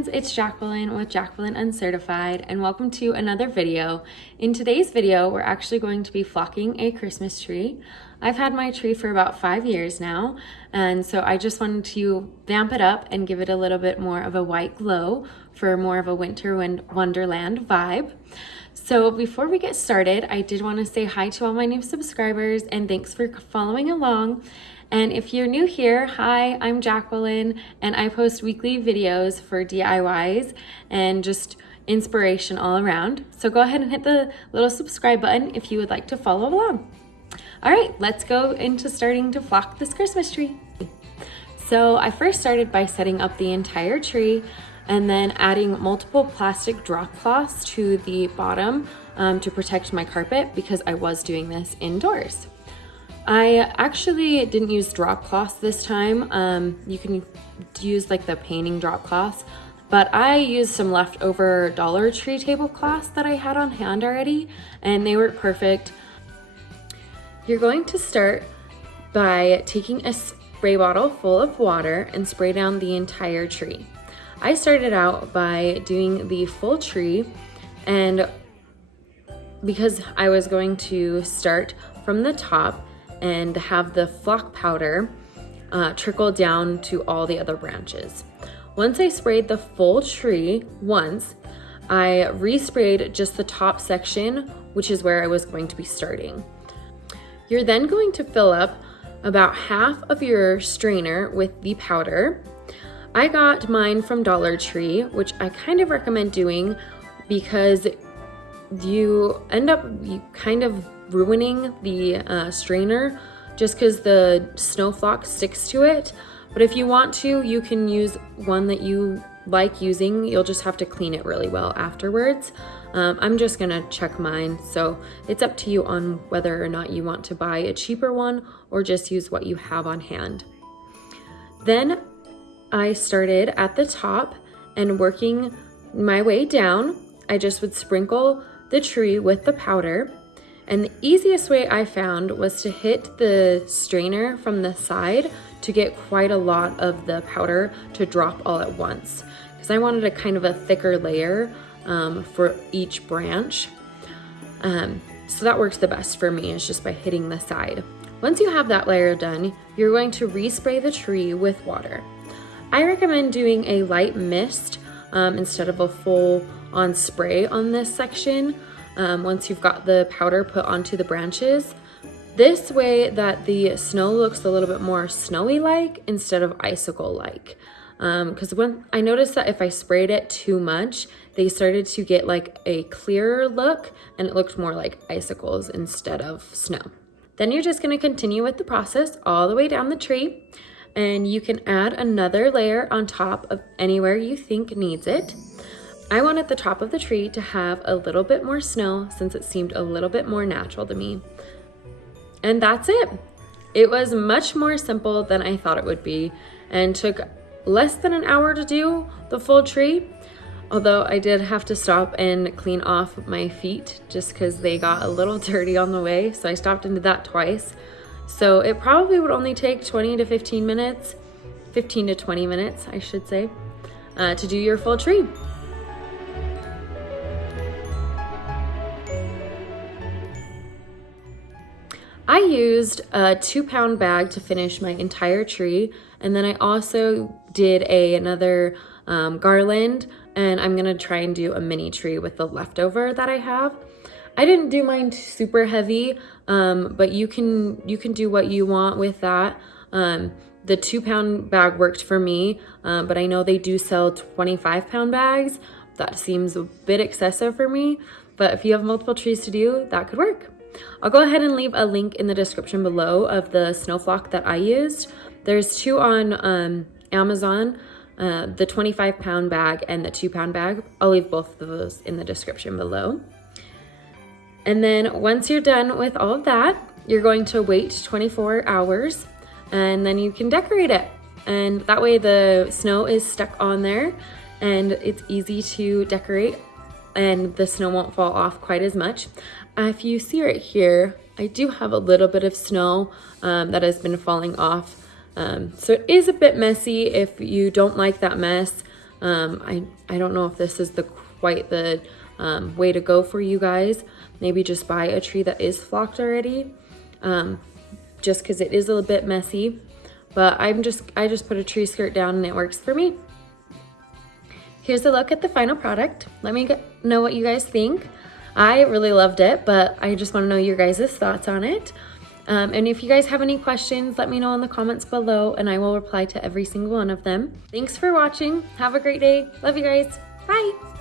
friends, it's Jacqueline with Jacqueline Uncertified, and welcome to another video. In today's video, we're actually going to be flocking a Christmas tree. I've had my tree for about 5 years now, and so I just wanted to vamp it up and give it a little bit more of a white glow for more of a winter wonderland vibe. So before we get started, I did want to say hi to all my new subscribers and thanks for following along. And if you're new here, hi, I'm Jacqueline, and I post weekly videos for DIYs and just inspiration all around. So go ahead and hit the little subscribe button if you would like to follow along. All right, let's go into starting to flock this Christmas tree. So I first started by setting up the entire tree and then adding multiple plastic drop cloths to the bottom to protect my carpet because I was doing this indoors. I actually didn't use drop cloths this time. You can use like the painting drop cloths, but I used some leftover Dollar Tree tablecloths that I had on hand already, and they work perfect. You're going to start by taking a spray bottle full of water and spray down the entire tree. I started out by doing the full tree, and because I was going to start from the top and have the flock powder trickle down to all the other branches. Once I sprayed the full tree once, I resprayed just the top section, which is where I was going to be starting. You're then going to fill up about half of your strainer with the powder. I got mine from Dollar Tree, which I kind of recommend doing because you end up kind of ruining the strainer just because the Sno-Flock sticks to it. But if you want to, you can use one that you like using. You'll just have to clean it really well afterwards. I'm just gonna check mine, so it's up to you on whether or not you want to buy a cheaper one or just use what you have on hand. Then I started at the top and working my way down. I just would sprinkle the tree with the powder. And the easiest way I found was to hit the strainer from the side to get quite a lot of the powder to drop all at once. Because I wanted a kind of a thicker layer for each branch. So that works the best for me, is just by hitting the side. Once you have that layer done, you're going to respray the tree with water. I recommend doing a light mist instead of a full on spray on this section. Once you've got the powder put onto the branches, this way that the snow looks a little bit more snowy-like instead of icicle-like. Because when I noticed that if I sprayed it too much, they started to get like a clearer look and it looked more like icicles instead of snow. Then you're just going to continue with the process all the way down the tree, and you can add another layer on top of anywhere you think needs it. I wanted the top of the tree to have a little bit more snow since it seemed a little bit more natural to me. And that's it. It was much more simple than I thought it would be and took less than an hour to do the full tree. Although I did have to stop and clean off my feet just because they got a little dirty on the way. So I stopped and did that twice. So it probably would only take 20 to 15 minutes, 15 to 20 minutes, I should say, to do your full tree. I used a 2-pound bag to finish my entire tree, and then I also did another garland, and I'm gonna try and do a mini tree with the leftover that I have. I didn't do mine super heavy, but you can do what you want with that. The 2-pound bag worked for me, but I know they do sell 25-pound bags. That seems a bit excessive for me, but if you have multiple trees to do, that could work. I'll go ahead and leave a link in the description below of the Sno-Flock that I used. There's two on Amazon, the 25-pound bag and the 2-pound bag. I'll leave both of those in the description below. And then once you're done with all of that, you're going to wait 24 hours and then you can decorate it. And that way the snow is stuck on there and it's easy to decorate and the snow won't fall off quite as much. If you see right here, I do have a little bit of snow that has been falling off. So it is a bit messy. If you don't like that mess, I don't know if this is quite the way to go for you guys. Maybe just buy a tree that is flocked already, just because it is a little bit messy. But I just put a tree skirt down and it works for me. Here's a look at the final product. Let me know what you guys think. I really loved it, but I just want to know your guys' thoughts on it. And if you guys have any questions, let me know in the comments below and I will reply to every single one of them. Thanks for watching. Have a great day. Love you guys. Bye.